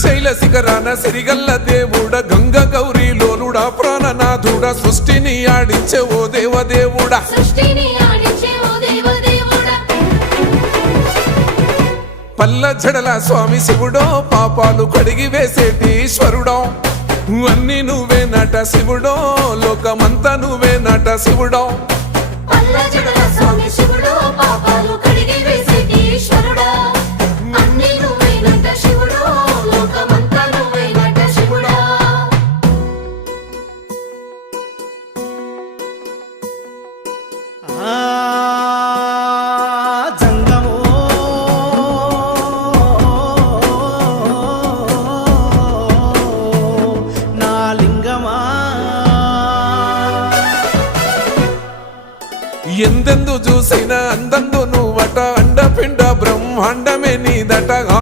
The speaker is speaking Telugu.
శ్రీశైల శిఖరాన సిరిగల్ల దేవుడ గంగ గౌరీ లోలుడా ప్రాణనాథుడ సృష్టిని ఆడించే ఓ దేవదేవుడా పల్ల జడల స్వామి శివుడో పాపాలు కడిగి వేసేటి ఈశ్వరుడో అన్ని నువ్వే నట శివుడో లోకమంతా నువ్వే నట శివుడో ఎందెందు చూసిన అందందు